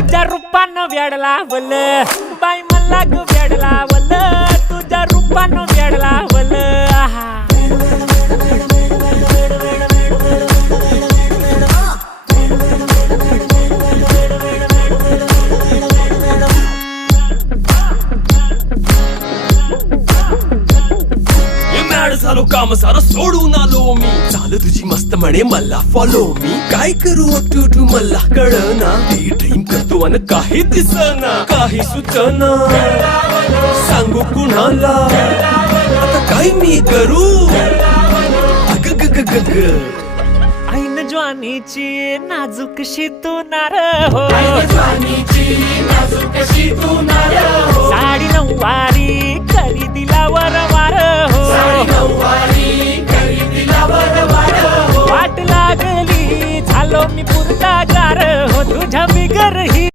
तुझ्या रूपानं वेड लावल बाई मला ग वेड लावल तुझ्या रूपानं वेड लावल झालो काम सारं सोडून आलो मी चाल तुझी मस्त म्हणे मला फॉलो मी काय करू टू मला कळना ती ड्रीम करतो अन काही दिसना काही सुचना सांगू कुणाला आता काय मी करू अग ग ग ग ग ऐन ज्वानीची नाजूकशी तू नार हो साडी नऊवारी करी दिला वरवार हो वाट लागली झालो मी पुरता गार हो तुझ्या बिगर ही